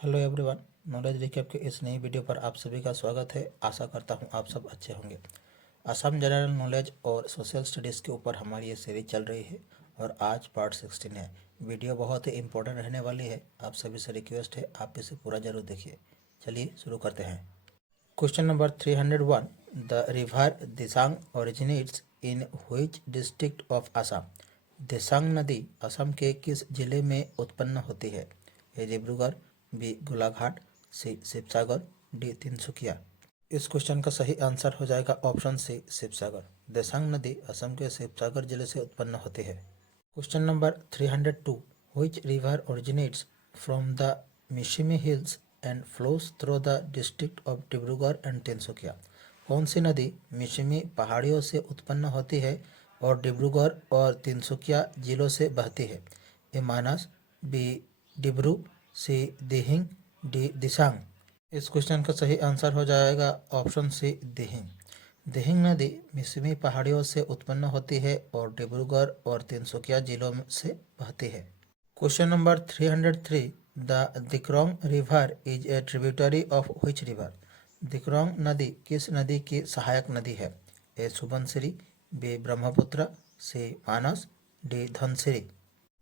Hello everyone. Knowledge recap के इस नई वीडियो पर आप सभी का स्वागत है। आशा करता हूं आप सब अच्छे होंगे। असम जनरल नॉलेज और सोशल स्टडीज़ के ऊपर हमारी ये सीरीज चल रही है और आज पार्ट 16 है। वीडियो बहुत ही इंपॉर्टेंट रहने वाली है। आप सभी से रिक्वेस्ट है आप इसे पूरा जरूर देखिए। चलिए शुरू करते हैं। Question number 301। The river Disang originates in which district of Assam? Disang नदी असम के किस जिले में उत्पन्न होती है? ए डिब्रूगढ़, बी गोलाघाट, सी शिवसागर, डी तिनसुकिया। इस क्वेश्चन का सही आंसर हो जाएगा ऑप्शन सी शिवसागर। दिसांग नदी असम के शिवसागर जिले से उत्पन्न होती है। Question number 302। Which river originates from the Mishmi Hills and flows through the district of Dibrugarh and Tinsukia? कौन सी नदी मिशिमी पहाड़ियों से उत्पन्न होती है और डिब्रूगढ़ और तिनसुकिया जिलों से बहती है? ए मानस, बी डिब्रू, सी दिहिंग, डी दिसांग। इस क्वेश्चन का सही आंसर हो जाएगा ऑप्शन सी दिहिंग। दिहिंग नदी मिसमी पहाड़ियों से उत्पन्न होती है और डिब्रूगढ़ और तिनसुकिया जिलों से बहती है। Question number 303। The Dikrong river is a tributary of which river? Dikrong नदी किस नदी की सहायक नदी है? A Subansiri, B Brahmaputra, C Manas, D Dhansiri.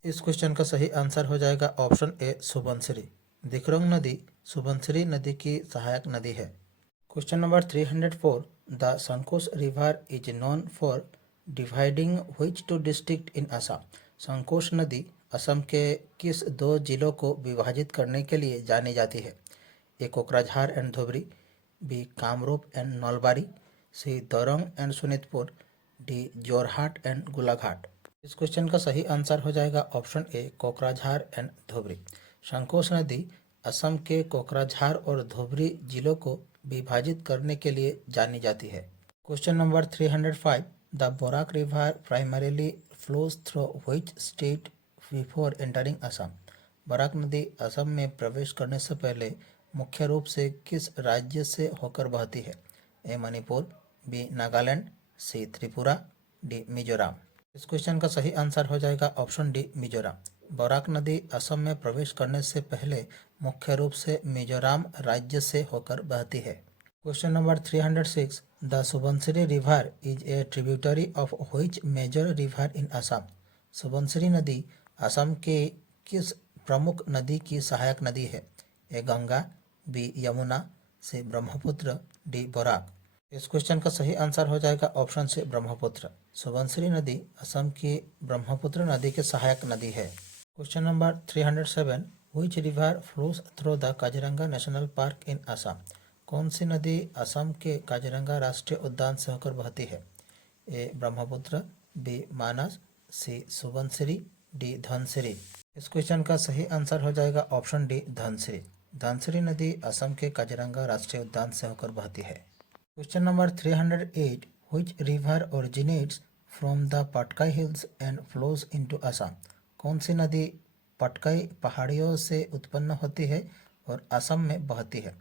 इस क्वेश्चन का सही आंसर हो जाएगा ऑप्शन ए सुबनसिरी। दिक्रोंग नदी सुबनसिरी नदी की सहायक नदी है। Question number 304। The Sankosh river is known for dividing which two district in Assam? Sankosh नदी असम के किस दो जिलों को विभाजित करने के लिए जानी जाती है? A Kokrajhar and Dhubri, B Kamrup and Nalbari, C Darrang and Sonitpur, D Jorhat and Golaghat. इस क्वेश्चन का सही आंसर हो जाएगा option A Kokrajhar and Dhubri. Sankosh नदी असम के कोकराझार और धुबरी जिलों को विभाजित करने के लिए जानी जाती है। Question number 305। The Barak river primarily flows through which state before entering Assam? Barak नदी असम में प्रवेश करने से पहले मुख्य रूप से किस राज्य से होकर बहती है? ए मणिपुर, बी नागालैंड, सी त्रिपुरा, डी मिजोरम। इस क्वेश्चन का सही आंसर हो जाएगा ऑप्शन डी मिजोरम। बराक नदी असम में प्रवेश करने से पहले मुख्य रूप से मिजोरम राज्य से होकर बहती है। Question number 306। The Subansiri river is a tributary of which major river in Assam? Subansiri नदी असम के किस प्रमुख नदी की सहायक नदी है? ए गंगा, बी यमुना, सी ब्रह्मपुत्र, डी बोराक। इस क्वेश्चन का सही आंसर हो जाएगा ऑप्शन से ब्रह्मपुत्र। सुबनसिरी नदी असम की ब्रह्मपुत्र नदी के सहायक नदी है। Question number 307। Which river flows through the Kaziranga national park इन असम? कौन सी नदी असम के काजीरंगा राष्ट्रीय उद्यान से होकर बहती है? ए ब्रह्मपुत्र, बी मानस, सी सुबनसिरी, डी धनसिरी। इस क्वेश्चन का सही आंसर हो जाएगा ऑप्शन डी धनसिरी। धनसिरी नदी असम के काजीरंगा राष्ट्रीय उद्यान से होकर बहती है। Question number 308। Which river originates from the Patkai hills and flows into Assam? कौन सी नदी पटकाई पहाड़ियों से उत्पन्न होती है और असम में बहती है?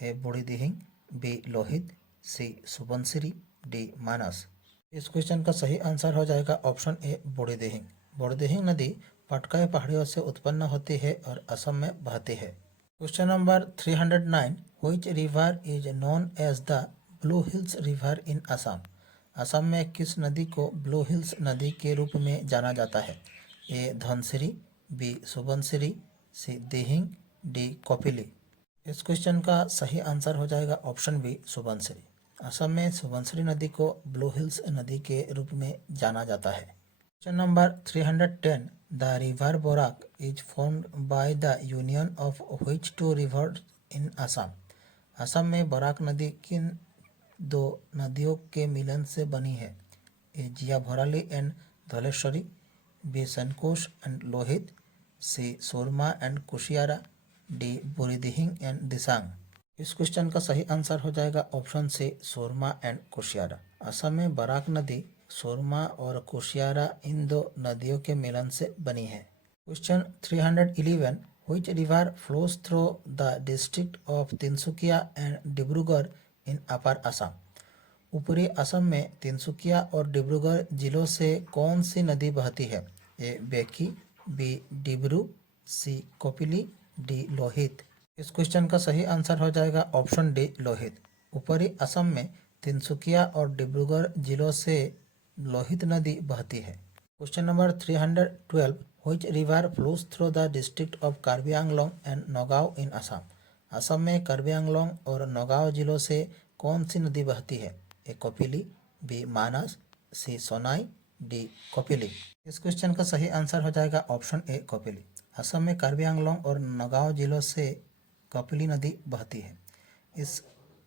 ए बूढ़ी दिहिंग, बी लोहित, सी सुबनसिरी, डी मानस। इस क्वेश्चन का सही आंसर हो जाएगा ऑप्शन ए बूढ़ी दिहिंग। बूढ़ी दिहिंग नदी पटकाई पहाड़ियों से उत्पन्न होती है और असम में बहती है। Question number 309। Which river is known as the blue hills river in Assam? Assam में किस नदी को ब्लू हिल्स नदी के रूप में जाना जाता है? ए धनसिरी, बी सुबनसिरी, सी दिहिंग, डी कपिली। इस क्वेश्चन का सही आंसर हो जाएगा ऑप्शन बी सुबनसिरी। असम में सुबनसिरी नदी को ब्लू हिल्स नदी के रूप में जाना जाता है। Question number 310। The river Barak is formed by the union of which two river in Assam? Assam में बराक नदी किन दो नदियों के मिलन से बनी है? A Jia Bhoroli and Dhaleswari, B Sankosh and Lohit, C Surma and Kushiyara, D Burhidihing and Disang. इस क्वेश्चन का सही आंसर हो जाएगा option C Surma and Kushiyara. Assam में बराक नदी सोरमा और कुशियारा इन दो नदियों के मिलन से बनी है। Question 311। Which river flows through the district of Tinsukia and Dibrugarh in upper Assam? ऊपरी असम में तिनसुकिया और डिब्रूगढ़ जिलों से कौन सी नदी बहती है? ए बेकी, बी डिब्रू, सी कोपिली, डी लोहित। इस क्वेश्चन का सही आंसर हो जाएगा ऑप्शन डी लोहित। ऊपरी असम में तिनसुकिया और डिब्रूगढ़ जिलों से लोहित नदी बहती है। Question number 312 which river flows through the district of Karbi Anglong and Nagaon in Assam. Assam में कार्बी आंगलोंग और नौगांव जिलों से कौन सी नदी बहती है? ए कपिली, बी मानस, सी सोनाई, डी कपिली। इस क्वेश्चन का सही आंसर हो जाएगा ऑप्शन ए कपिली। असम में कार्बी आंगलोंग और नौगांव जिलों से कपिली नदी बहती है। इस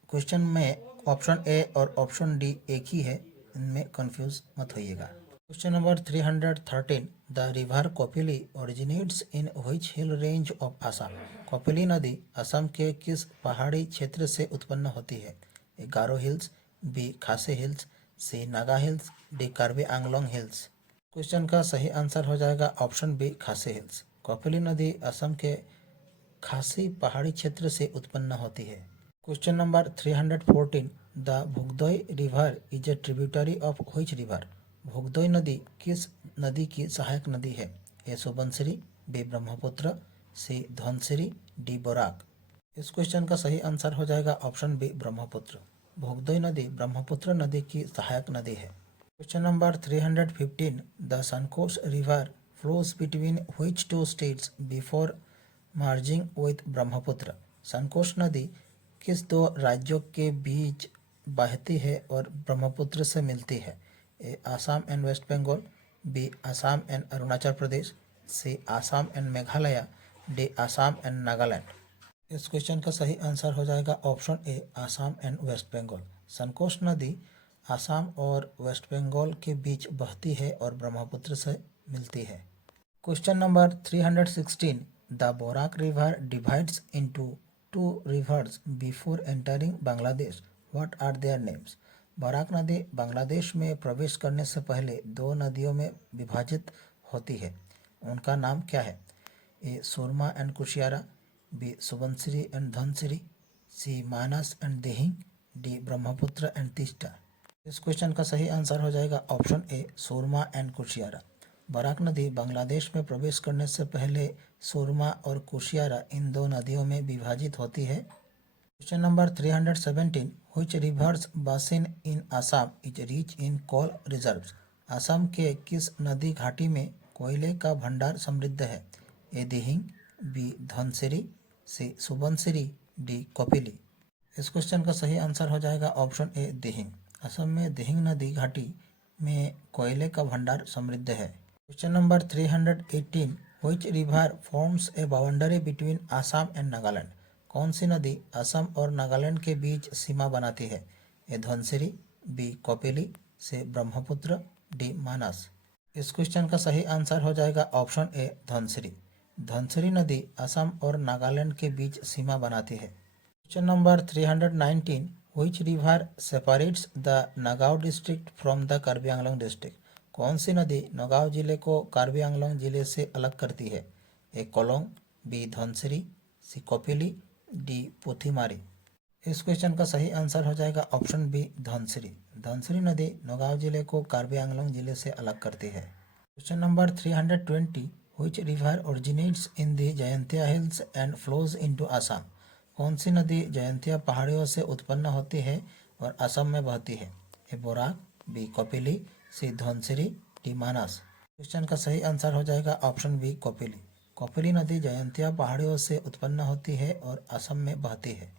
क्वेश्चन में ऑप्शन ए और ऑप्शन डी एक ही है, इनमें कंफ्यूज मत होइएगा। Question number 313 the river Kopili originates in which hill range of Assam. Kopili नदी असम के किस पहाड़ी क्षेत्र से उत्पन्न होती है? A Garo Hills, B Khasi Hills, C Naga Hills, D Karbi Anglong Hills. Question का सही आंसर हो जाएगा option B Khasi Hills. Kopili नदी असम के खासी पहाड़ी क्षेत्र से उत्पन्न होती है। Question number 314 the Bhogdoi river is a tributary of which river. Bhogdoi नदी किस नदी की सहायक नदी है? A Subansiri, B Brahmaputra, C Dhansiri, D Barak. इस क्वेश्चन का सही आंसर हो जाएगा ऑप्शन बी ब्रह्मपुत्र। भुगदोई नदी ब्रह्मपुत्र नदी की सहायक नदी है। Question number 315 the Sankosh river flows between which two states before merging with Brahmaputra. Sankosh नदी किस दो राज्यों के बीच बहती है और ब्रह्मपुत्र से मिलती है? A Assam and West Bengal, B Assam and Arunachal Pradesh, C Assam and Meghalaya, D Assam and Nagaland. इस क्वेश्चन का सही आंसर हो जाएगा option A Assam and West Bengal. Sankosh नदी आसाम और वेस्ट बंगाल के बीच बहती है और ब्रह्मपुत्र से मिलती है। Question number 316 the Barak river divides into two rivers before entering Bangladesh, what are their names. Barak नदी बांग्लादेश में प्रवेश करने से पहले दो नदियों में विभाजित होती है, उनका नाम क्या है? A Surma and Kushiyara, B Subansiri and Dhansiri, C Manas and Dihing, D Brahmaputra and Teesta. इस क्वेश्चन का सही आंसर हो जाएगा option A Surma and Kushiyara. Barak नदी बांग्लादेश में प्रवेश करने से पहले सुरमा और कुशियारा इन दो नदियों में विभाजित होती है। Question number 317 which rivers basin in Assam is rich in coal reserves. Assam के किस नदी घाटी में कोयले का भंडार समृद्ध है? ए दिहिंग, बी धनसिरी, सी सुबनसिरी, डी कपिली। इस क्वेश्चन का सही आंसर हो जाएगा ऑप्शन ए दिहिंग। असम में दिहिंग नदी घाटी में कोयले का भंडार समृद्ध है। Question number 318 which river forms a boundary between Assam and Nagaland. कौन सी नदी असम और नागालैंड के बीच सीमा बनाती है? ए धनसिरी, बी कपिली, सी ब्रह्मपुत्र, डी मानस। इस क्वेश्चन का सही आंसर हो जाएगा ऑप्शन ए धनसिरी। धनसिरी नदी असम और नागालैंड के बीच सीमा बनाती है। Question number 319 which river separates the Nagaon district from the Karbi Anglong district. कौन सी नदी नगांव जिले को कार्बी आंगलोंग जिले से अलग करती है? ए कोलोंग, बी धनसिरी, सी कपिली, डी पुथिमारी। इस क्वेश्चन का सही आंसर हो जाएगा ऑप्शन बी धनसिरी। धनसिरी नदी नगांव जिले को कार्बी आंगलोंग जिले से अलग करती है। Question number 320 which river originates in the Jaintia hills and flows into Assam. कौन सी नदी जयंतिया पहाड़ियों से उत्पन्न होती है और असम में बहती है? ए बोराक, बी कपिली, सी धनसिरी, डी मानस। क्वेश्चन का सही आंसर हो जाएगा ऑप्शन बी कपिली। कपिली नदी जयंतिया पहाड़ियों से उत्पन्न होती है और असम में बहती है।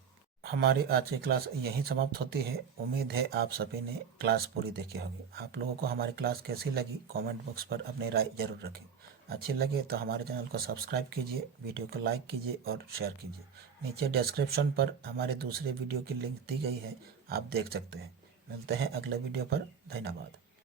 हमारी आज की क्लास यहीं समाप्त होती है। उम्मीद है आप सभी ने क्लास पूरी देखी होगी। आप लोगों को हमारी क्लास कैसी लगी कमेंट बॉक्स पर अपनी राय जरूर रखें। अच्छी लगे तो हमारे चैनल को सब्सक्राइब कीजिए, वीडियो को लाइक कीजिए और शेयर कीजिए। नीचे डिस्क्रिप्शन पर हमारे दूसरे वीडियो की लिंक दी गई है, आप देख सकते हैं। मिलते हैं अगले वीडियो पर। धन्यवाद।